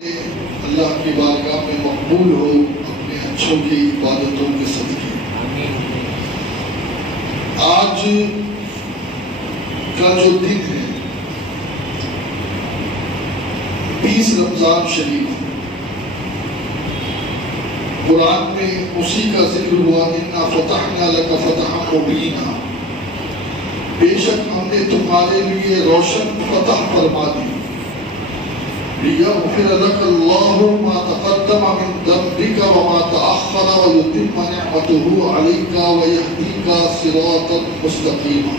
اللہ کی بارگاہ میں مقبول ہو اپنے اچھوں کی عبادتوں کے صدقے۔ آج کا جو دن ہے 20 رمضان شریف، قرآن میں اسی کا ذکر ہوا، اِنَّا فَتَحْنَا لَكَ فَتَحًا مُبِينًا، بے شک ہم نے تمہارے لیے روشن فتح فرما دی۔ لِيَغْفِرَ لَكَ اللَّهُ مَا تَقَدَّمَ مِن ذَنبِكَ وَمَا تَأَخَّرَ وَيُتِمَّ نِعْمَتَهُ عَلَيْكَ وَيَهْدِيكَ صِرَاطًا مُسْتَقِيمًا۔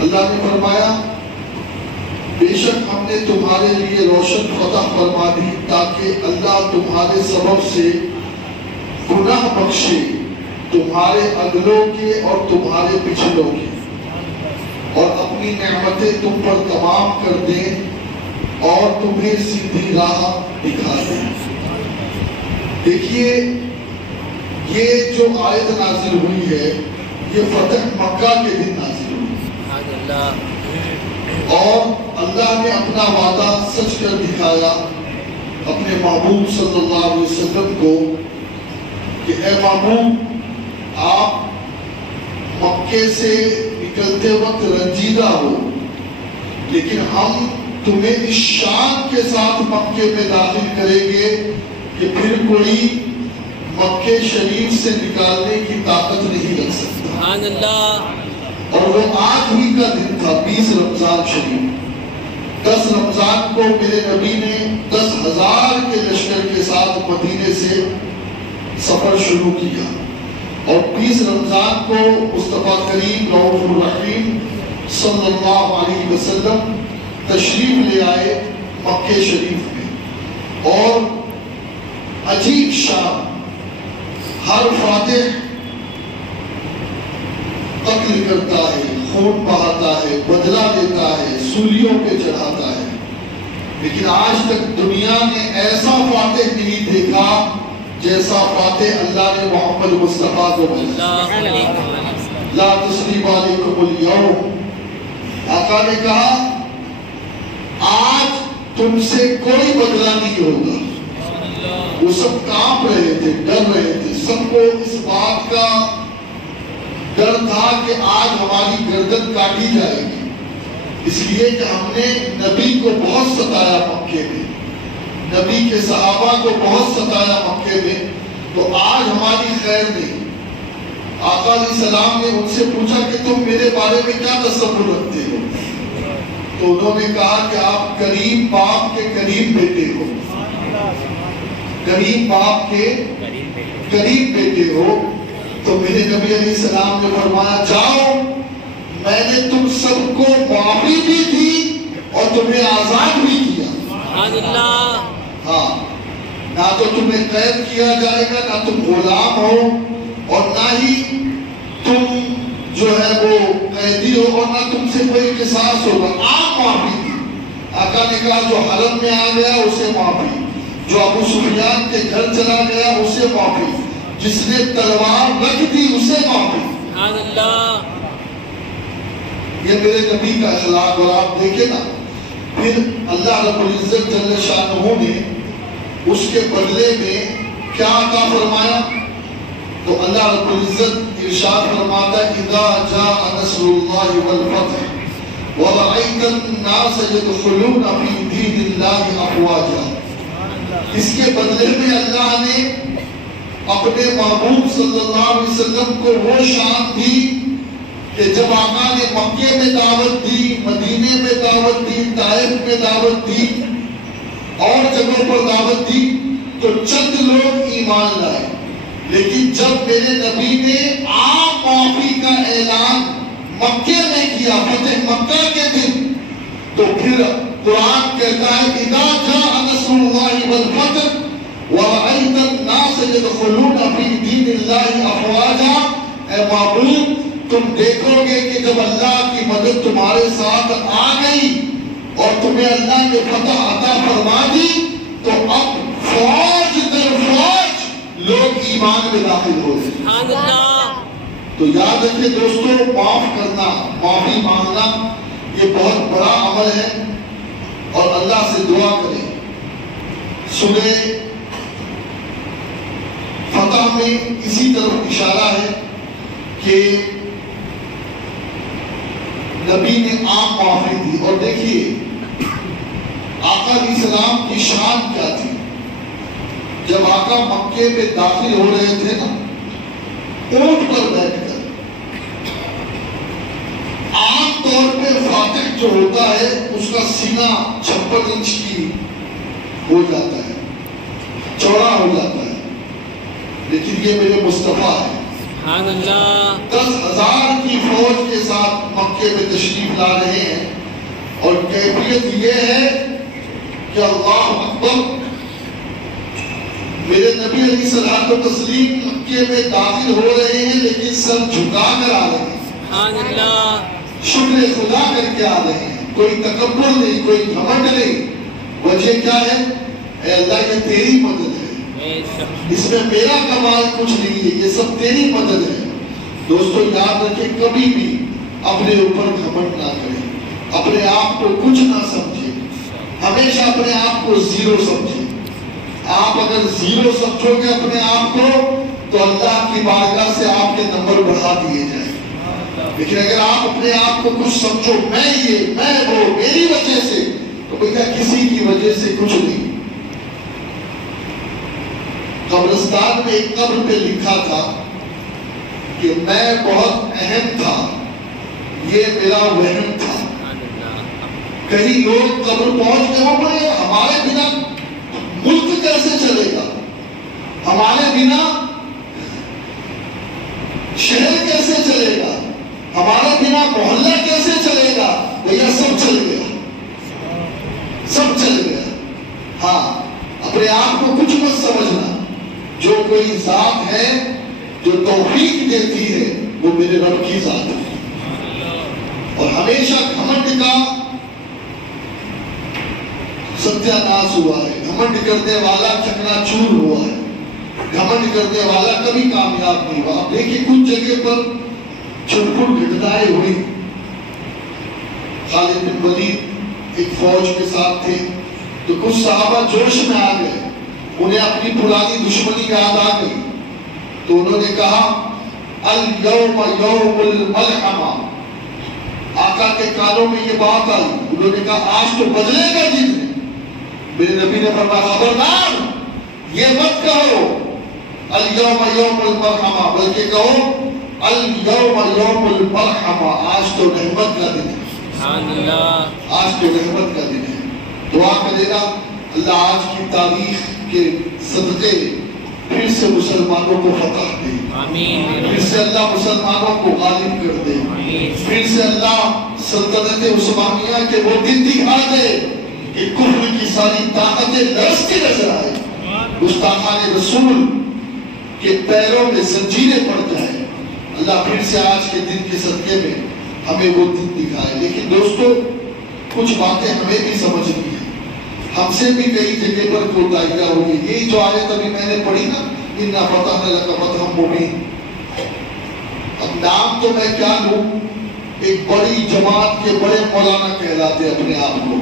اللہ نے فرمایا بے شک ہم نے تمہارے لیے روشن فتح فرما دی تاکہ اللہ تمہارے سبب سے گناہ بخشے، تمہارے اگلوں کے اور تمہارے پچھلوں کے، اور اپنی نعمتیں تم پر تمام کر دیں اور تمہیں سیدھی راہ دکھا دیں۔ دیکھیے یہ جو آیت نازل ہوئی ہے یہ فتح مکہ کے دن نازل ہوئی، اور اللہ نے اپنا وعدہ سچ کر دکھایا اپنے محبوب صلی اللہ علیہ وسلم کو کہ اے محبوب آپ مکے سے نکلتے وقت رنجیدہ ہو، لیکن ہم تمہیں اس شان کے ساتھ مکے میں داخل کریں گے کہ پھر کوئی مکے شریف سے نکالنے کی طاقت نہیں رکھ سکتا۔ سبحان اللہ۔ اور وہ آج ہی کا دن تھا 20 رمضان شریف۔ 10 رمضان کو میرے نبی نے 10,000 کے لشکر کے ساتھ مدینے سے سفر شروع کیا، اور 20 رمضان کو مصطفیٰ کریم رؤوف الرحیم صلی اللہ علیہ وسلم تشریف لے آئے مکہ شریف میں، اور عجیب شان، ہر فاتح قتل کرتا ہے، خون بہاتا ہے، بدلہ لیتا ہے، سولیوں پہ چڑھاتا ہے، لیکن آج تک دنیا نے ایسا فاتح نہیں دیکھا جیسا فاتح اللہ نے محمد مصطفیٰ کو بھیجا۔ لا تثریب علیکم اليوم، آقا نے کہا آج تم سے کوئی بدلہ نہیں ہوگا۔ وہ سب کانپ رہے تھے، ڈر رہے تھے، سب کو اس بات کا ڈر تھا کہ آج ہماری گردن کاٹی جائے گی، اس لیے کہ ہم نے نبی کو بہت ستایا مکے میں، نبی کے صحابہ کو بہت ستایا مکے میں، تو آج ہماری خیر نہیں۔ آقا علیہ السلام نے ان سے پوچھا کہ تم میرے بارے میں کیا تصور رکھتے ہو؟ تو انہوں نے کہا کہ آپ کریم باپ کے قریب بیٹے ہو، کریم باپ کے قریب بیٹے ہو۔ تو میرے نبی علیہ السلام نے فرمایا جاؤ، میں نے تم سب کو معافی بھی دی اور تمہیں آزاد بھی کیا۔ ہاں، نہ تو تمہیں قید کیا جائے گا، نہ تم غلام ہو، اور نہ ہی تم جو ہے وہ قیدی ہو، اور نہ تم سے کوئی قصاص ہوگا۔ آپ معافی دی۔ آقا نے کہا جو حرم میں آ گیا اسے معافی، جو ابو سفیان کے گھر چلا گیا اسے معافی، جس نے تلوار رکھ دی اسے معافی۔ یہ میرے نبی کا اخلاق، اور آپ دیکھیں نا پھر اللہ رب العزت جل شانہ نے اس کے بدلے میں کیا عطا فرمایا؟ تو اللہ رب العزت ارشاد فرماتا ہے اذا جاء نصر اللہ والفتح ورأیت الناس يدخلون فی دین اللہ افواجا۔ اس کے بدلے میں اللہ نے اپنے محبوب صلی اللہ علیہ وسلم کو وہ شان دی کہ جب آقا نے مکے میں دعوت دی، مدینے میں دعوت دی، طائف میں دعوت دی، اور جگہوں پر دعوت دی، تو چند لوگ ایمان لائے، لیکن جب میرے نبی نے عام معافی کا اعلان مکے میں کیا فتح مکہ کے دن، تو پھر قرآن کہتا ہے اذا جاء نصر اللہ والفتح وَرَأَيْتَ النَّاسَ يَدْخُلُونَ فِي دِينِ اللَّهِ أَفْوَاجًا۔ اے معبود تم دیکھو گے کہ جب اللہ کی مدد تمہارے ساتھ آ گئی اور تمہیں اللہ نے فتح عطا فرما دی، تو اب فوج در فوج لوگ ایمان میں داخل ہو گئے۔ تو یاد رکھیں دوستو، معاف کرنا، معافی مانگنا یہ بہت بڑا عمل ہے، اور اللہ سے دعا کریں سورہ فتح میں اسی طرف اشارہ ہے کہ نبی نے عام معافی دی. اور دیکھیے آقا علیہ السلام کی شان کیا تھی. جب آقا مکے میں داخل ہو رہے تھے نا، اونٹ پر بیٹھ کر، عام طور پہ فاتح جو ہوتا ہے اس کا سینہ 56 انچ کی ہو جاتا ہے، چوڑا ہو جاتا ہے، لیکن یہ میرے مصطفیٰ ہے. 10,000 کی فوج کے ساتھ مکے میں تشریف لا رہے ہیں، اور کیفیت یہ ہے کہ اللہ اکبر، میرے نبی علیہ الصلوۃ والتسلیم مکے میں داخل ہو رہے ہیں لیکن سر جھکا کر آ رہے ہیں. سبحان اللہ. شکر خدا کر کے آ رہے ہیں. کوئی تکبر نہیں، کوئی گھمنڈ نہیں. وجہ کیا ہے؟ اے اللہ یہ تیری مدد ہے، اس میں میرا کمال کچھ نہیں ہے، یہ سب تیری مدد ہے. دوستو یاد رکھیں، کبھی بھی اپنے اوپر گھمنڈ نہ کریں، اپنے آپ کو کچھ نہ سمجھیں، ہمیشہ اپنے آپ کو زیرو سمجھیں. آپ اگر زیرو سمجھو گے اپنے آپ کو تو اللہ کی بارگاہ سے آپ کے نمبر بڑھا دیے جائیں. لیکن اگر آپ اپنے آپ کو کچھ سمجھو، میں یہ، میں وہ، میری وجہ سے، تو بیٹا کسی کی وجہ سے کچھ نہیں. قبرستان میں ایک قبر پہ لکھا تھا کہ میں بہت اہم تھا، یہ میرا وہم تھا. کئی لوگ قبر پہنچ گئے، وہ بڑے ہمارے بنا ملک کیسے چلے گا، ہمارے بنا شہر کیسے چلے گا، ہمارے بنا محلہ کیسے چلے گا. بھیا سب چل گیا، سب چل گیا. ہاں، اپنے آپ کو کچھ مت سمجھنا. جو کوئی ذات ہے جو توفیق دیتی ہے وہ میرے رب کی ذات ہے. اور ہمیشہ گھمنڈ کا ستیہ ناس ہوا ہے. گھمنڈ کرنے والا چکنا چور ہوا ہے. گھمنڈ کرنے والا کبھی کامیاب نہیں ہوا. آپ دیکھیں کچھ جگہ پر چھوٹ گھٹنائیں ہوئی. خالد بن ولید ایک فوج کے ساتھ تھے تو کچھ صحابہ جوش میں آ گئے، انہیں اپنی پرانی دشمنی یاد آ گئی، تو انہوں نے کہا الیوم یوم الملحمہ. آقا کے کانوں میں یہ بات آئی، انہوں نے کہا آج تو بدلے گا دن. میرے نبی نے فرمایا خبردار، یہ مت کہو الیوم یوم الملحمہ، بلکہ کہو الیوم یوم الملحمہ، آج تو رحمت کا دن ہے، آج تو رحمت کا دن ہے. دعا کرے گا اللہ آج کی تاریخ کے صدقے پھر سے مسلمانوں کو فتح دے، پھر سے اللہ مسلمانوں کو غالب کر دے، پھر سے اللہ سلطنت عثمانیہ کے وہ دن دکھا دے کہ کفر کی ساری طاقتیں لرزتی نظر آئے، گستاخان رسول کے پیروں میں زنجیریں پڑ جائیں. اللہ پھر سے آج کے دن کے صدقے میں ہمیں وہ دن دکھائے. لیکن دوستو کچھ باتیں ہمیں بھی سمجھنی ہیں. ہم سے بھی کئی جگہ پر کوتاہیاں ہوئی. یہی جو آیت ابھی میں نے پڑھی نا، اِنَّا فَتَحْنَا لَكَ فَتْحًا مُبِينًا، اب نام تو میں کیا لوں، ایک بڑی جماعت کے بڑے مولانا کہلاتے اپنے آپ کو.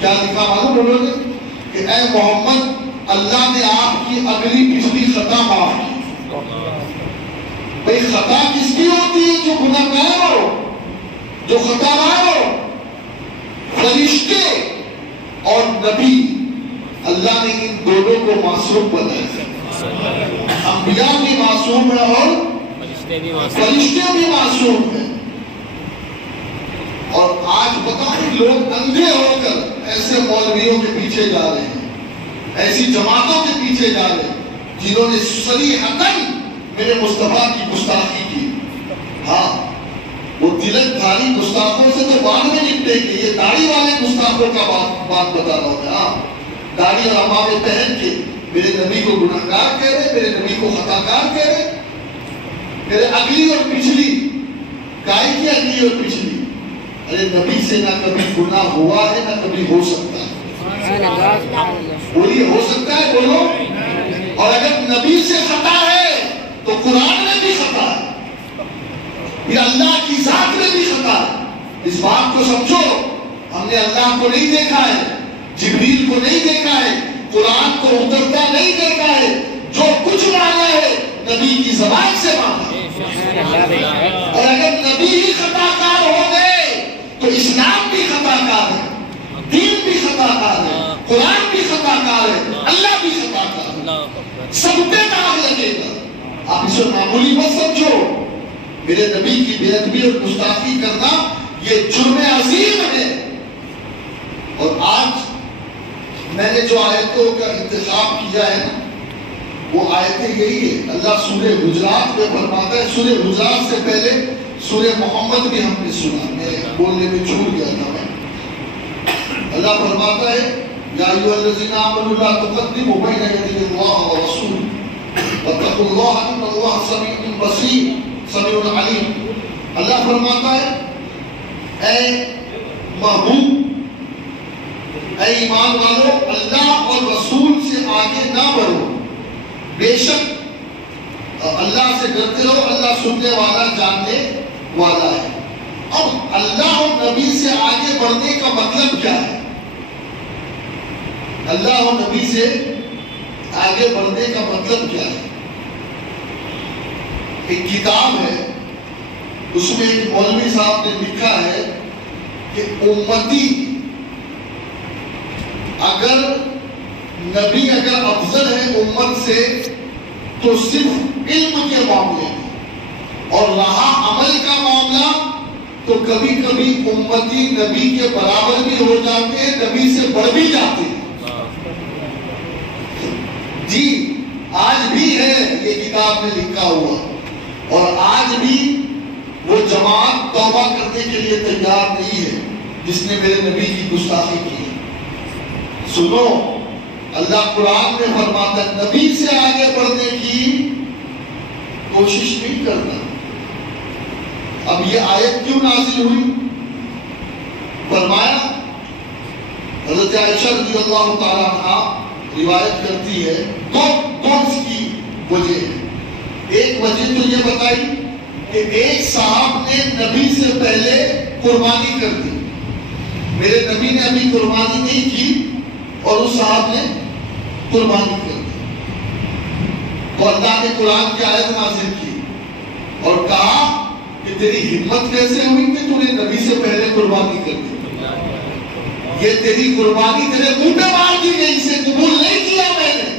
کیا لکھا معلوم انہوں نے کہ اے محمد، اللہ نے آپ کی اگلی پچھلی خطا معاف کی. بھئی خطا کس کی ہوتی ہے؟ جو گناہگار ہو، جو خطا رہا ہو. فرشتے اور نبی، اللہ نے ان دونوں کو معصوم بنایا. انبیاء بھی معصوم ہیں اور فرشتے بھی معصوم ہیں. اور آج پتہ نہیں لوگ اندھے ہو کر ایسے مولویوں کے پیچھے جا رہے ہیں، ایسی جماعتوں کے پیچھے جا رہے ہیں جنہوں نے صریحتاً میرے مصطفیٰ کی گستاخی کی. ہاں، وہ تلک دھاری گستاخوں سے تو بعد میں نپٹے گی. یہ داڑھی والے گستاخوں کا بات بتا رہا ہوں. ہاں، داڑھی اور عمامے پہن کے میرے نبی کو گناہگار کہہ رہے، میرے نبی کو خطاکار کہہ رہے. میرے اگلی اور پچھلی، کائی کی اگلی اور پچھلی؟ ارے نبی سے نہ کبھی گناہ ہوا ہے نہ کبھی ہو سکتا ہے. بولیے ہو سکتا ہے، بولو. اور اگر نبی سے خطا ہے تو قرآن میں بھی خطا ہے، یہ اللہ کی ذات میں بھی خطا ہے. اس بات کو سمجھو. ہم نے اللہ کو نہیں دیکھا ہے، جبریل کو نہیں دیکھا ہے، قرآن کو کو اترتا نہیں دیتا ہے. جو کچھ مانا ہے نبی کی زبان سے مانا. اور اگر نبی ہی خطا کار ہو گئے تو اسلام بھی خطا کار ہے, دین بھی خطا کار ہے, قرآن بھی خطا کار ہے, اللہ بھی خطا کار ہے. سب پہ داغ لگے گا. آپ اسے معمولی مت سمجھو. میرے نبی کی بے ادبی اور گستاخی کرنا یہ جرم عظیم ہے. اور آج میں نے جو آیتوں کا انتخاب کیا ہے نا, وہ آیتیں یہی ہے. اللہ سورہ حجرات میں فرماتا ہے, سورہ حجرات سے پہلے سورہ محمد بھی ہم نے سنا, میں بولنے میں چھوٹ گیا تھا. اللہ فرماتا ہے یا ایھا الذین آمنوا لا تقدموا بین یدی اللہ ورسولہ واتقوا اللہ ان اللہ سمیع بصیر سمیع علیم. اللہ فرماتا ہے اے محبوب, اے ایمان والو, اللہ اور رسول سے آگے نہ بڑھو. بے شک اللہ سے ڈرتے رہو, اللہ سننے والا جاننے والا ہے. اب اللہ اور نبی سے آگے بڑھنے کا مطلب کیا ہے؟ اللہ اور نبی سے آگے بڑھنے کا مطلب کیا ہے؟ ایک کتاب ہے, اس میں ایک مولوی صاحب نے لکھا ہے کہ امتی نبی اگر افضل ہے امت سے تو صرف علم کے معاملے میں, اور رہا عمل کا معاملہ تو کبھی کبھی امتی نبی کے برابر بھی ہو جاتے ہیں, نبی سے بڑھ بھی جاتے ہیں. جی آج بھی ہے یہ کتاب میں لکھا ہوا, اور آج بھی وہ جماعت توبہ کرنے کے لیے تیار نہیں ہے جس نے میرے نبی کی گستاخی کی. سنو, اللہ قرآن میں فرماتا ہے نبی سے آگے بڑھنے کی کوشش نہیں کرنا. اب یہ آیت کیوں نازل ہوئی؟ فرمایا حضرت عائشہ رضی اللہ تعالیٰ عنہ روایت کرتی ہے, کون سی کی وجہ ہے. ایک وجہ تو یہ بتائی کہ ایک صاحب نے نبی سے پہلے قربانی کر دی. میرے نبی نے ابھی قربانی نہیں کی اور اس صاحب نے قربانی کر دی. تو اللہ نے قرآن کی آیت نازل کی اور کہا کہ تیری ہمت کیسے ہوئی کہ تو نے نبی سے پہلے قربانی کر دی. یہ تیری قربانی تیرے منہ پہ مار دی گئی, اسے قبول نہیں کیا میں نے.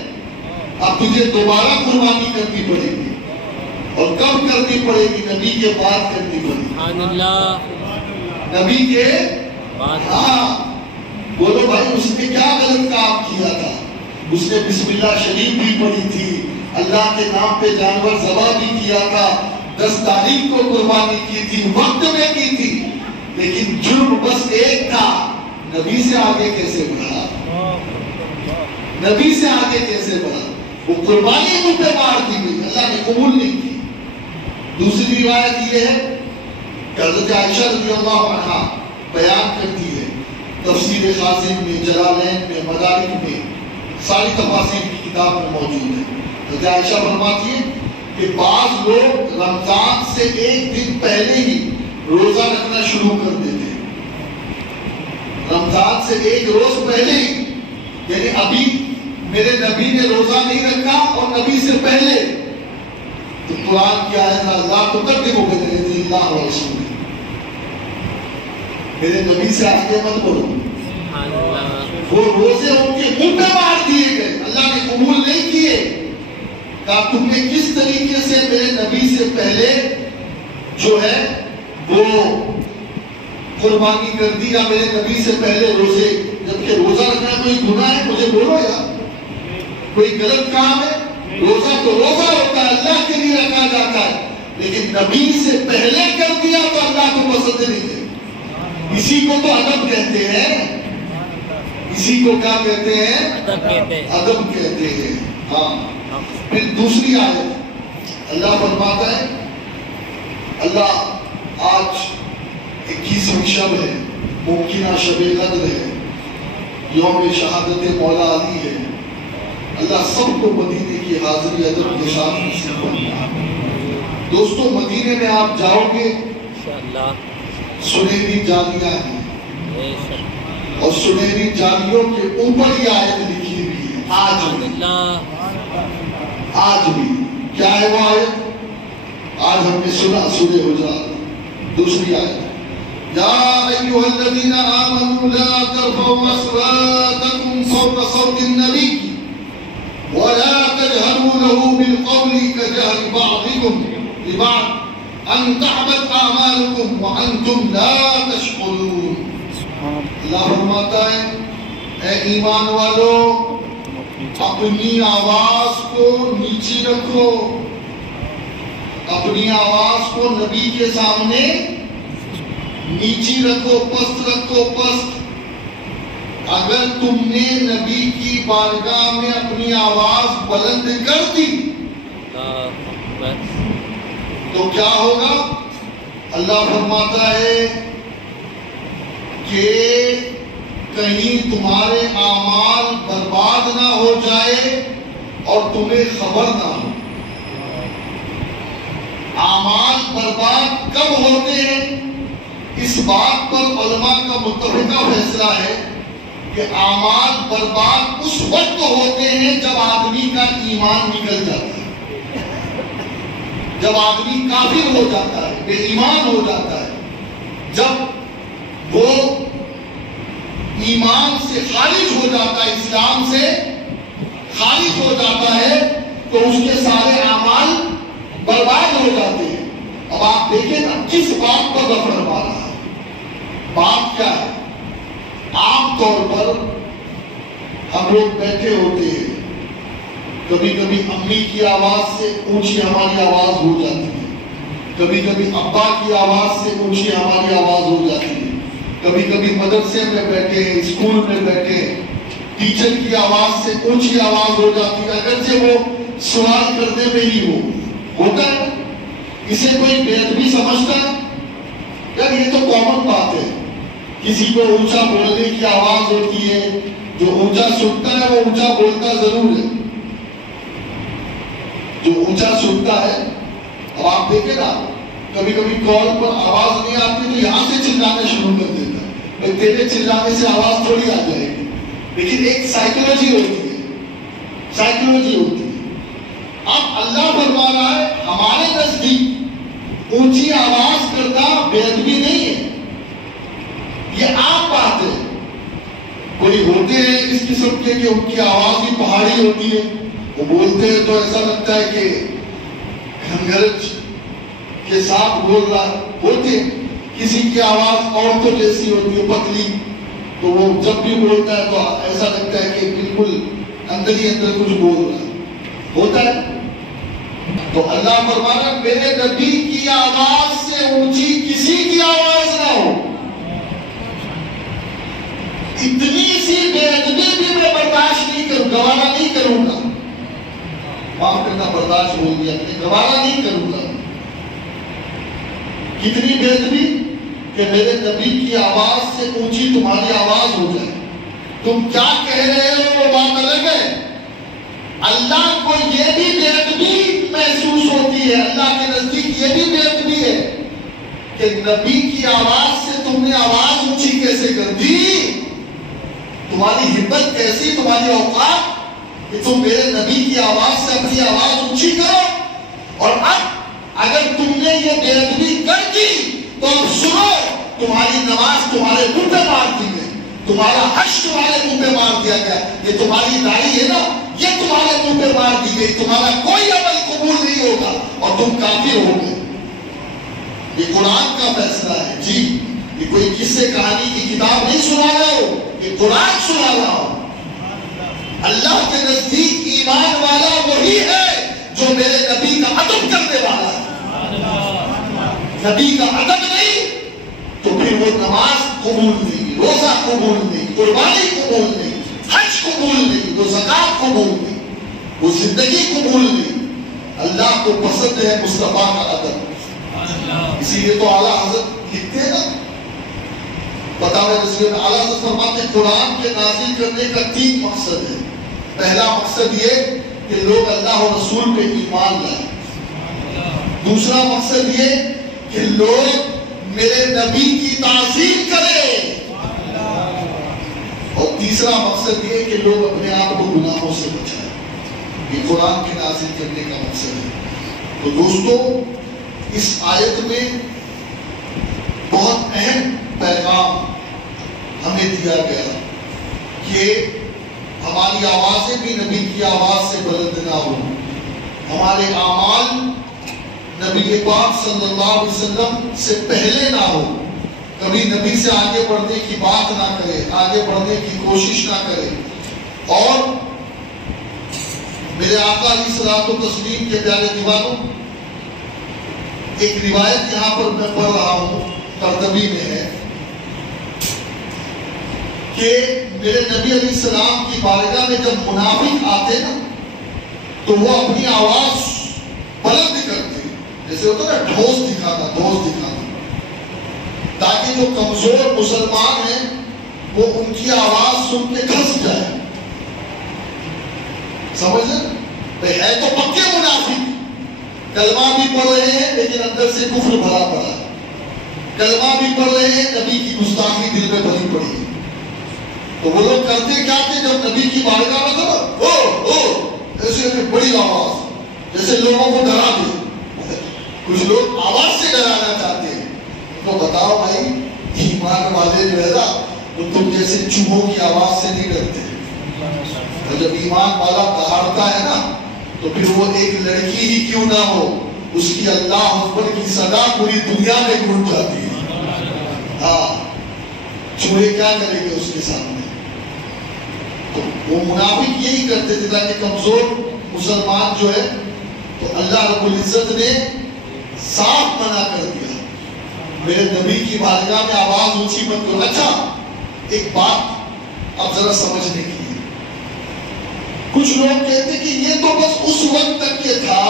اب تجھے دوبارہ قربانی کرنی پڑے گی, اور کب کرنی پڑے گی؟ نبی کے بعد کرنی پڑے گی. نبی کے ہاں. بولو بھائی, اس نے کیا غلط کام کیا تھا؟ اس نے بسم اللہ شریف بھی پڑھی تھی, اللہ کے نام پہ جانور ذبح بھی کیا تھا, 10 تاریخ کو قربانی کی تھی, وقت میں کی تھی, لیکن جرم بس ایک تھا, نبی سے آگے کیسے بڑھا؟ نبی سے آگے کیسے بڑھا؟ وہ قربانی منہ پہ مار دی گئی, اللہ نے قبول نہیں کی. دوسری روایت یہ ہے کہ حضرت عائشہ رضی اللہ عنہ بیان کرتی ہے, تفسیر خازن میں, جلالین میں, مدارک میں, ساری تفاسیر کی کتاب میں موجود ہے. حضرت عائشہ فرماتی ہے کہ بعض لوگ رمضان سے ایک دن پہلے ہی روزہ رکھنا شروع کر دیتے ہیں. رمضان سے ایک روز پہلے ہی, یعنی ابھی میرے نبی نے روزہ نہیں رکھا اور نبی سے پہلے, تو قرآن کی آیت اللہ تقدموا بین یدی اللہ ورسولہ, میرے نبی سے آگے مت بڑھو. وہ روزے ان کے منہ پہ مار دیے گئے, اللہ نے قبول نہیں کیے. کہا تم نے کس طریقے سے میرے نبی سے پہلے جو ہے وہ قربانی کر دی, یا میرے نبی سے پہلے روزے, جبکہ روزہ رکھنا کوئی گناہ ہے؟ مجھے بولو یار, کوئی غلط کام ہے؟ روزہ تو روزہ ہوتا ہے, اللہ کے لیے رکھا جاتا ہے, لیکن نبی سے پہلے کر دیا تو اللہ کو پسند نہیں ہے. اسی کو تو ادب کہتے ہیں, اسی کو کیا کہتے ہیں؟ ادب کہتے ہیں. ہاں. پھر دوسری آیت اللہ فرماتا ہے, اللہ آج 21ویں شب ہے, ممکنہ شب قدر ہے, یوم شہادت مولا علی ہے. اللہ سب کو مدینے کی حاضری ادب کے ساتھ نصیب فرمائے. دوستو, مدینے میں آپ جاؤ گے, سنہری جالیاں ہیں, اور سنہری جالیوں کے اوپر یہ آیت لکھی ہوئی ہے, آج بھی کیا ہے وہ آیت؟ آج ہم نے سنا سورہ حجرات دوسری آیت، یا ایھا الذین آمنوا لا ترفعوا اصواتکم فوق صوت النبی ولا تجهروا له بالقول كجهر بعضكم لبعض ان تحبط اعمالكم وانتم لا تشعرون۔ اللہ فرماتا ہے اے ایمان والو اپنی آواز کو نیچی رکھو، اپنی آواز کو نبی کے سامنے نیچی رکھو، پست رکھو، پست۔ اگر تم نے نبی کی بارگاہ میں اپنی آواز بلند کر دی تو کیا ہوگا؟ اللہ فرماتا ہے کہ کہیں تمہارے اعمال برباد نہ ہو جائے اور تمہیں خبر نہ ہو۔ اعمال برباد کب ہوتے ہیں؟ اس بات پر علماء کا متفقہ فیصلہ ہے کہ اعمال برباد اس وقت ہوتے ہیں جب آدمی کا ایمان نکل جاتا ہے، جب آدمی کافر ہو جاتا ہے، بے ایمان ہو جاتا ہے، جب وہ ایمان سے خارج ہو جاتا ہے، اسلام سے خارج ہو جاتا ہے، تو اس کے سارے اعمال برباد ہو جاتے ہیں۔ اب آپ دیکھیں نا کس بات پر غفلت پا رہا ہے، بات کیا ہے؟ عام طور پر ہم لوگ بیٹھے ہوتے ہیں، کبھی کبھی امی کی آواز سے اونچی ہماری آواز ہو جاتی ہے، کبھی کبھی ابا کی آواز سے اونچی ہماری آواز ہو جاتی ہے، کبھی کبھی مدرسے میں بیٹھے، اسکول میں بیٹھے، ٹیچر کی آواز سے اونچی آواز ہو جاتی ہے، اگرچہ وہ سوال کرنے میں ہی ہوتا ہے۔ اسے کوئی بے ادبی سمجھتا ہے؟ یار یہ تو کامن بات ہے، کسی کو اونچا بولنے کی آواز ہوتی ہے، جو اونچا سنتا ہے وہ اونچا بولتا ضرور ہے، جو اونچا سنتا ہے۔ اب آپ دیکھیں نا کبھی کبھی کال پر آواز نہیں آتی تو یہاں سے چلانے شروع کر دیتا ہے، تیرے چلانے سے آواز تھوڑی آ جائے گی، لیکن ایک سائیکولوجی ہوتی ہے، سائیکولوجی ہوتی ہے۔ اب اللہ فرما رہا ہے ہمارے نزدیک اونچی آواز کرنا بے ادبی نہیں ہے، یہ عام بات ہے۔ کوئی ہوتے ہیں اس قسم کے کہ ان کی آواز بھی پہاڑی ہوتی ہے، وہ بولتے ہیں تو ایسا لگتا ہے کہ گھنگرج کے ساتھ بول رہا ہوتے ہیں۔ کسی کی آواز عورتوں جیسی ہوتی ہے، پتلی، تو وہ جب بھی بولتا ہے تو ایسا لگتا ہے کہ بالکل اندر ہی اندر کچھ بول رہا ہوتا ہے۔ تو اللہ فرما رہا ہے میرے نبی کی آواز سے اونچی کسی کی آواز نہ ہو۔ اتنی سی بے ادبی بھی میں برداشت نہیں کروں، گوارا نہیں کروں گا۔ معاف کرنا، برداشت بول دیا، گوارا نہیں کروں گا۔ کتنی بے ادبی کہ میرے نبی کی آواز سے اونچی تمہاری آواز ہو جائے۔ تم کیا کہہ رہے ہو وہ بات الگ ہے، اللہ کو یہ بھی بے ادبی محسوس ہوتی ہے، اللہ کے نزدیک یہ بھی بے ادبی ہے کہ نبی کی آواز سے تم نے آواز اونچی کیسے کر دی، تمہاری ہمت کیسی، تمہاری اوقات کہ تم میرے نبی کی آواز سے اپنی آواز اونچی کرو۔ اور اب اگر تم نے یہ بے ادبی کر دی تو اب سنو، تمہاری نماز تمہارے منہ پہ مار دی گئی، تمہارا حج تمہارے منہ پہ مار دیا گیا، یہ تمہاری داڑھی ہے نا یہ تمہارے منہ پہ مار دی گئی، تمہارا کوئی عمل قبول نہیں ہوگا اور تم کافر ہو گئے۔ یہ قرآن کا فیصلہ ہے جی، یہ کوئی قصے کہانی کی کتاب نہیں سنا رہا ہو، یہ قرآن سنا رہا ہو۔ اللہ کے نزدیک ایمان والا وہی ہے جو میرے نبی کا ادب کرنے والا ہے۔ نبی کا ادب نہیں تو پھر وہ نماز قبول نہیں، روزہ قبول نہیں، قربانی قبول نہیں، حج قبول نہیں، وہ زکات قبول نہیں، وہ زندگی قبول نہیں۔ اللہ کو پسند ہے مصطفیٰ کا ادب، اسی لیے تو اعلیٰ حضرت لکھتے ہیں نا، فتاوی رضویہ میں اعلیٰ حضرت فرماتے ہیں قرآن کے نازل کرنے کا 3 مقصد ہے۔ پہلا مقصد یہ کہ لوگ اللہ و رسول پہ ایمان لائیں، دوسرا مقصد یہ کہ لوگ میرے نبی کی تعظیم کریں، اور تیسرا مقصد یہ کہ لوگ اپنے آپ کو گناہوں سے بچائیں، یہ قرآن کے نازل کرنے کا مقصد ہے۔ تو دوستو اس آیت میں بہت اہم پیغام ہمیں دیا گیا کہ ہماری آوازیں بھی نبی کی آواز سے بلند نہ ہو، ہمارے اعمال نبی پاک صلی اللہ علیہ وسلم سے پہلے نہ ہو، کبھی نبی سے آگے بڑھنے کی بات نہ کرے، آگے بڑھنے کی کوشش نہ کرے۔ اور میرے آقا علیہ الصلوۃ والتسلیم کے پیارے دیوانوں، ایک روایت یہاں پر میں پڑھ رہا ہوں، قرطبی میں ہے کہ میرے نبی علیہ السلام کی بارگاہ میں جب منافق آتے نا تو وہ اپنی آواز بلند کرتے، جیسے ہوتا نا ڈھوس دکھانا، تاکہ جو کمزور مسلمان ہیں وہ ان کی آواز سن کے کھنس جائے۔ سمجھ لیں، ہے تو پکے منافق، کلمہ بھی پڑھ رہے ہیں لیکن اندر سے کفر بھرا پڑا ہے، کلمہ بھی پڑھ رہے ہیں، نبی کی گستاخی دل میں بھری پڑی ہے۔ تو وہ لوگ کرتے کیا تھے جب نبی کی بارگاہ میں تھا ایسے بڑی آواز، جیسے لوگوں کو ڈرا دے۔ کچھ لوگ آواز سے ڈرانا چاہتے ہیں، تو بتاؤ بھائی ایمان والے جو ہے نا وہ تم جیسے چوہوں کی آواز سے نہیں ڈرتے۔ اور جب ایمان والا دہاڑتا ہے نا تو پھر وہ ایک لڑکی ہی کیوں نہ ہو، اس کی اللہ اکبر کی صدا پوری دنیا میں گونج جاتی ہے۔ ہاں، چوہے کیا کریں گے اس کے سامنے؟ تو وہ منافق یہی کرتے تھے تاکہ کمزور مسلمان جو ہے، تو اللہ رب العزت نے صاف منع کر دیا، میرے نبی کی بارگاہ میں آواز اونچی مت کرو۔ اچھا ایک بات اب ذرا سمجھنے کی ہے، کچھ لوگ کہتے کہ یہ تو بس اس وقت تک یہ تھا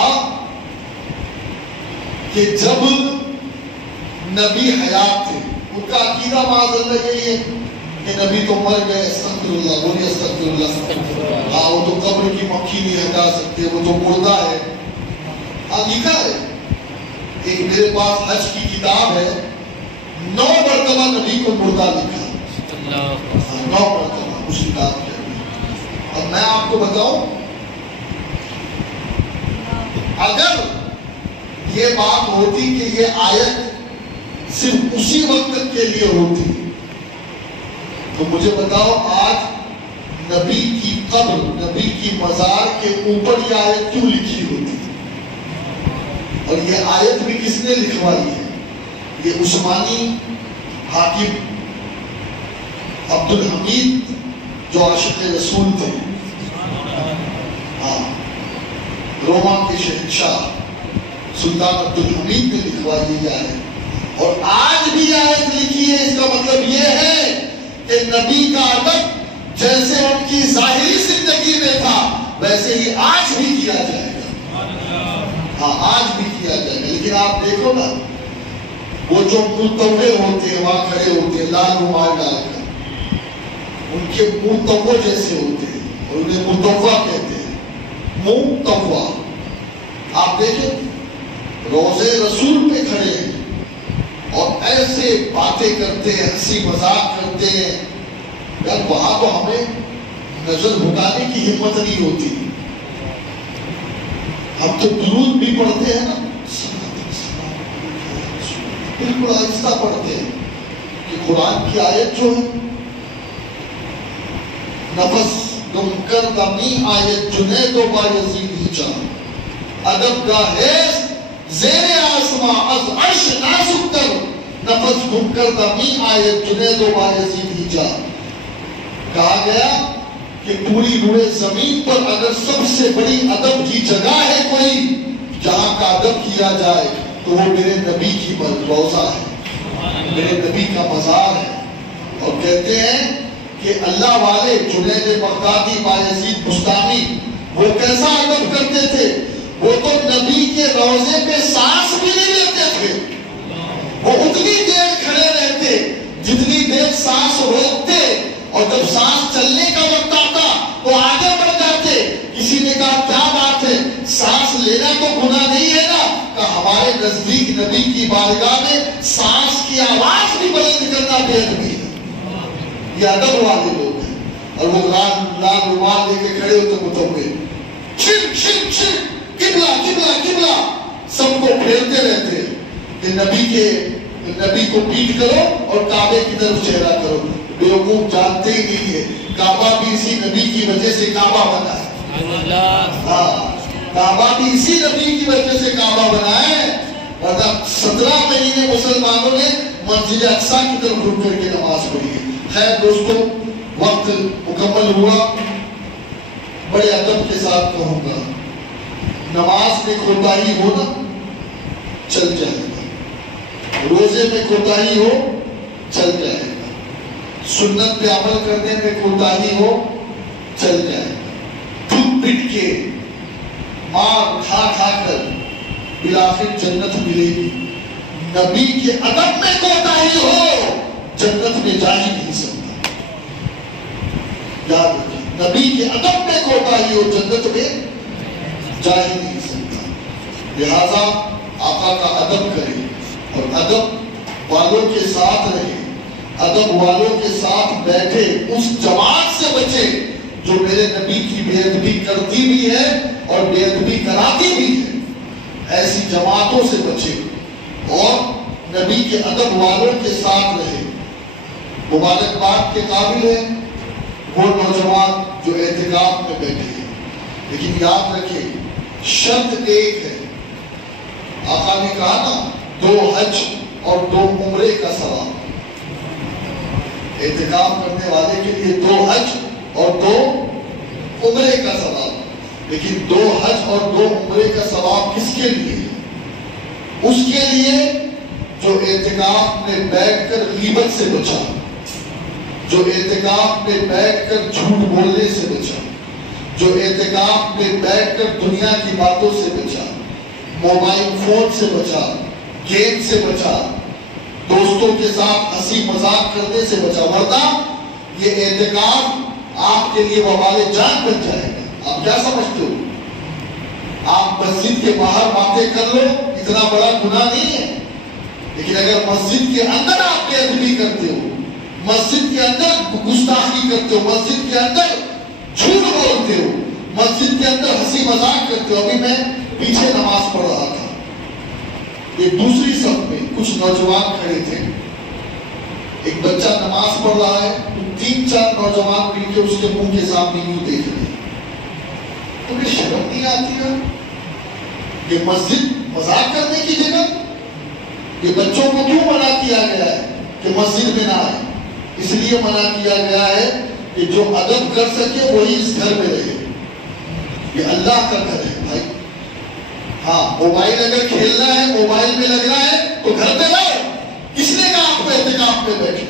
کہ جب نبی حیات تھے، ان کا عقیدہ معاذ اللہ یہی ہے کہ نبی تو مر گئے، استغفر اللہ، بولیے استغفر اللہ، ہاں وہ تو قبر کی مکھی نہیں ہٹا سکتے، وہ تو مردہ ہے۔ ہاں لکھا ہے، ایک میرے پاس حج کی کتاب ہے، 9 مرتبہ نبی کو مردہ لکھا، 9 مرتبہ اس کتاب کے اندر۔ اور میں آپ کو بتاؤں، اگر یہ بات ہوتی کہ یہ آیت صرف اسی وقت کے لیے ہوتی تو مجھے بتاؤ آج نبی کی قبر، نبی کی مزار کے اوپر یہ آیت کیوں لکھی ہوتی؟ اور یہ آیت بھی کس نے لکھوائی ہے؟ یہ عثمانی حاکم عبد الحمید جو عاشق رسول تھے، ہاں روما کے شہنشاہ سلطان عبد الحمید نے لکھوائی یہ آیت۔ اور آج بھی آیت لکھی ہے، اس کا مطلب یہ ہے کہ نبی کا ادب جیسے ان کی ظاہری زندگی میں تھا ویسے ہی آج بھی کیا جائے گا۔ ہاں آج بھی کیا جائے گا، لیکن آپ دیکھو نا وہ جو متوے ہوتے ہیں وہاں کھڑے ہوتے ہیں لال رومال ڈال کر، ان کے منہ توا جیسے ہوتے ہیں اور انہیں متوا کہتے ہیں، منہ توا۔ آپ دیکھیں روضے رسول پہ کھڑے ہیں اور ایسے باتیں کرتے ہیں، ہنسی مذاق کرتے ہیں، یار وہاں تو ہمیں نظر جھکانے کی ہمت نہیں ہوتی۔ ہم تو درود بھی پڑھتے ہیں نا، بالکل آہستہ پڑھتے ہیں کہ قرآن کی آیت جو ہے نفس گم کر دمی آیت جنید و بایزید ہی چاہ ادب کا حیث زیر آسماں از عرش نازک کر نفس گم کر دمی آیت جنید و بایزید ہی چاہ۔ کہا گیا کہ پوری روئے زمین پر اگر سب سے بڑی ادب کی جگہ ہے کوئی جہاں کا ادب کیا جائے تو وہ میرے نبی کی روضہ ہے، میرے نبی کا مزار ہے۔ اور کہتے ہیں کہ اللہ والے جنید بغدادی بایزید بستانی وہ کیسا ادب کرتے تھے، وہ تو نبی کے روضے پہ سانس بھی نہیں لیتے تھے، وہ اتنی دیر کھڑے رہتے جتنی دیر سانس روکتے، اور جب سانس چلنے کا وقت آتا تو آگے بڑھ جاتے۔ کسی نے کہا کیا بات ہے، سانس لینا تو گناہ نہیں ہے نا؟ کہ ہمارے نزدیک نبی کی بارگاہ میں سانس کی آواز بھی بلند کرنا بے ادبی ہے۔ یہ ادب والے لوگ ہیں۔ اور وہ لال رومال لے کے کھڑے ہوتے متوے شرک شرک شرک قبلہ قبلہ قبلہ سب کو پھیرتے رہتے کہ نبی کو پیٹ کرو اور کعبے کی طرف چہرہ کرو. بیوقوف جانتے ہی نہیں ہے کعبہ بھی اسی نبی کی وجہ سے کعبہ بنا ہے. کعبہ بھی اسی نبی کی وجہ سے کعبہ بنا ہے. ورنہ 17 مہینے مسلمانوں نے مسجد اقصی کی طرف رک کر کے نماز پڑھی ہے. خیر دوستو وقت مکمل ہوا. بڑے ادب کے ساتھ کہوں گا نماز میں کوتاہی ہو نا چل جائے گا. روزے میں کوتاہی ہو چل جائے گا. سنت پہ عمل کرنے میں کوتاہی ہو چل جائے گا. ٹوٹ پٹ کے مار کھا کھا کر بالآخر جنت ملے گی. نبی کے ادب میں کوتاہی ہو جنت میں جا ہی نہیں سکتا. یاد رکھیں نبی کے ادب میں کوتاہی ہو جنت میں جا ہی نہیں سکتا. لہذا آقا کا ادب کریں اور ادب والوں کے ساتھ رہے. ادب والوں کے ساتھ بیٹھے. اس جماعت سے بچے جو میرے نبی کی بے ادبی کرتی بھی ہے اور بے ادبی کراتی بھی ہے. ایسی جماعتوں سے بچے اور نبی کے ادب والوں کے ساتھ رہے. مبارکباد کے قابل ہے وہ نوجوان جو اعتکاف میں بیٹھے ہیں. لیکن یاد رکھیں شرط ایک ہے. آقا نے کہا نا 2 حج اور 2 عمرے کا ثواب. اعتکاف کرنے والے کے لیے 2 حج اور 2 عمرے کا ثواب. لیکن 2 حج اور 2 عمرے کا ثواب کس کے لیے؟ اس کے لیے جو اعتکاف میں بیٹھ کر غیبت سے بچا, جو اعتکاف میں بیٹھ کر جھوٹ بولنے سے بچا, جو اعتکاف میں بیٹھ کر دنیا کی باتوں سے بچا, موبائل فون سے بچا, گیم سے بچا, دوستوں کے ساتھ ہنسی مذاق کرنے سے بچا. ورنہ یہ اعتکاف آپ کے لیے وبال جان بن جائے گا. آپ کیا سمجھتے ہو؟ آپ مسجد کے باہر باتیں کر لو اتنا بڑا گناہ نہیں ہے. لیکن اگر مسجد کے اندر آپ بے ادبی کرتے ہو, مسجد کے اندر گستاخی کرتے ہو, مسجد کے اندر جھوٹ بولتے ہو, مسجد کے اندر ہنسی مذاق کرتے ہو. ابھی میں پیچھے نماز پڑھ رہا تھا, یہ دوسری صف میں کچھ نوجوان کھڑے تھے. ایک بچہ نماز پڑھ رہا ہے, 3-4 نوجوان مل کے اس کے منہ کے سامنے یوں دیکھ رہے ہیں. تمہیں شرم نہیں آتی ہے؟ یہ مسجد مذاق کرنے کی جگہ. یہ بچوں کو کیوں منع کیا گیا ہے کہ مسجد میں نہ آئے؟ اس لیے منع کیا گیا ہے کہ جو ادب کر سکے وہی اس گھر میں رہے. یہ اللہ کا گھر ہے بھائی. ہاں موبائل اگر کھیلنا ہے, موبائل میں لگنا ہے تو گھر پہ رہو. کس نے کہا آپ کو اعتکاف میں بیٹھے؟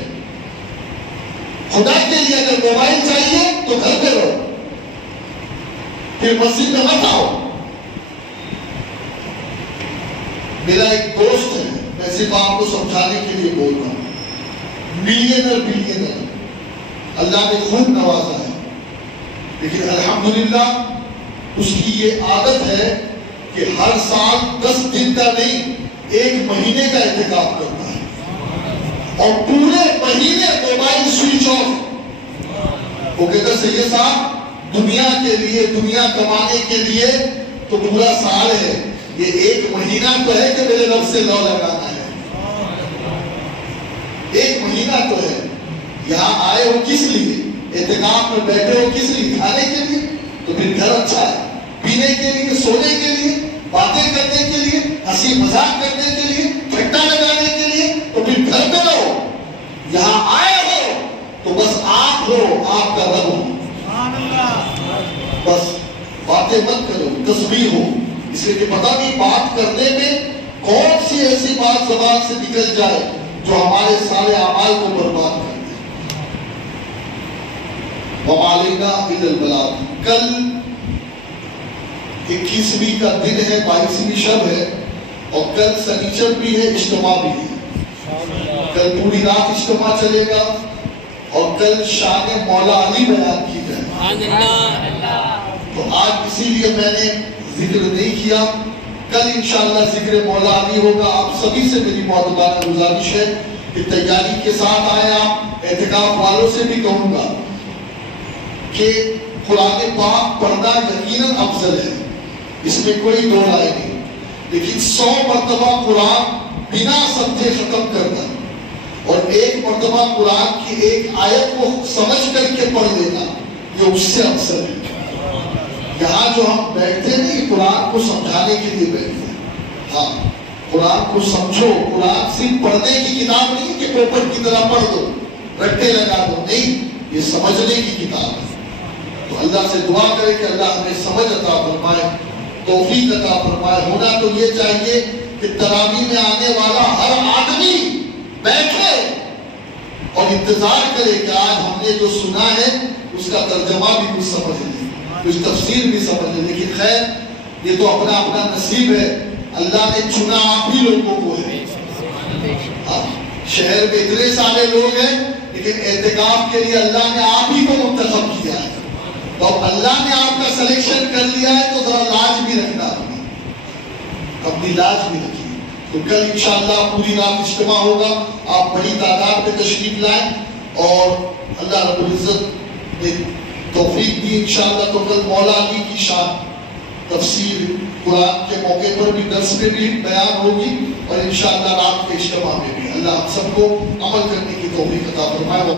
خدا کے لیے اگر موبائل چاہیے تو گھر پہ رہو, پھر مسجد میں مت آؤ. میرا ایک دوست ہے, میں صرف آپ کو سمجھانے کے لیے بول رہا ہوں, بلینر اللہ نے خوب نوازا ہے. لیکن الحمدللہ اس کی یہ عادت ہے کہ ہر سال 10 دن کا نہیں 1 مہینے کا اعتکاف کرتا ہے اور پورے مہینے موبائل سوئچ آف. وہ کہتا ہے سید صاحب دنیا کے لیے, دنیا کمانے کے لیے تو پورا سال ہے, یہ 1 مہینہ تو ہے کہ میرے رب سے لو لگانا ہے. 1 مہینہ تو ہے. یہاں آئے ہو کس لیے؟ اعتکاف میں بیٹھے ہو کس لیے؟ کھانے کے لیے. تو پھر گھر اچھا ہے, پینے کے لیے, سونے کے لیے, باتیں کرنے کے لیے, ہنسی مذاق کرنے کے لیے, ٹھٹا لگانے کے لیے. تو پھر گھر پہ رہو. یہاں آئے ہو تو بس آپ ہو, آپ کا رب ہو. بس باتیں مت کرو, تسبیح ہو. اس لیے کہ پتہ نہیں بات کرنے میں کون سی ایسی بات زبان سے نکل جائے جو ہمارے سارے اعمال کو برباد کر دے. وَمَعَلَيْنَا إِلَى الْبَلَاغِ. کل 21ویں کا دن ہے, 22ویں شب ہے, اور کل سنیچر بھی ہے, اجتماع بھی ہے. کل پوری رات اجتماع چلے گا اور کل شان مولا علی بیان کی جائے. تو آج اسی لیے میں نے ذکر نہیں کیا. کل انشاءاللہ ذکر مولا علی ہوگا. آپ سبھی سے میری معتبرانہ گزارش ہے کہ تیاری کے ساتھ آئے. آپ اعتکاف والوں سے بھی کہوں گا کہ قرآن پاک پڑھنا یقیناً افضل ہے، اس میں کوئی دو رائے نہیں، لیکن 100 مرتبہ قرآن بنا سمجھے ختم کرنا اور ایک مرتبہ قرآن کی ایک آیت کو سمجھ کر کے پڑھ لینا یہ اس سے افضل ہے۔ یہاں جو ہم بیٹھتے نہیں قرآن کو سمجھانے کے لیے بیٹھتے ہیں، ہاں قرآن کو سمجھو، قرآن صرف پڑھنے کی کتاب نہیں کہ پوپٹ کی طرح پڑھ دو رٹے لگا دو، نہیں، یہ سمجھنے کی کتاب ہے۔ تو اللہ سے دعا کرے کہ اللہ ہمیں سمجھ عطا فرمائے، توفیق عطا فرمائے۔ ہونا تو یہ چاہیے کہ تراویح میں آنے والا ہر آدمی بیٹھے اور انتظار کرے کہ آج ہم نے جو سنا ہے اس کا ترجمہ بھی کچھ سمجھ لیں، کچھ تفسیر بھی سمجھ لیں۔ لیکن خیر یہ تو اپنا اپنا نصیب ہے، اللہ نے چنا آپ ہی لوگوں کو ہے۔ شہر میں اتنے سارے لوگ ہیں لیکن اعتکاف کے لیے اللہ نے آپ ہی کو منتخب کیا ہے، تو اب اللہ نے آپ کا سلیکشن کر لیا ہے تو ذرا لاج بھی رکھنا، اپنی لاج بھی رکھیے۔ تو کل انشاءاللہ پوری رات اجتماع ہوگا، آپ بڑی تعداد میں تشریف لائیں اور اللہ رب العزت نے توفیق دی انشاءاللہ تو کل مولا علی کی شان تفسیر قرآن کے موقع پر بھی درس میں بھی بیان ہوگی اور انشاءاللہ رات کے اجتماع میں بھی۔ اللہ ہم سب کو عمل کرنے کی توفیق عطا فرمائے۔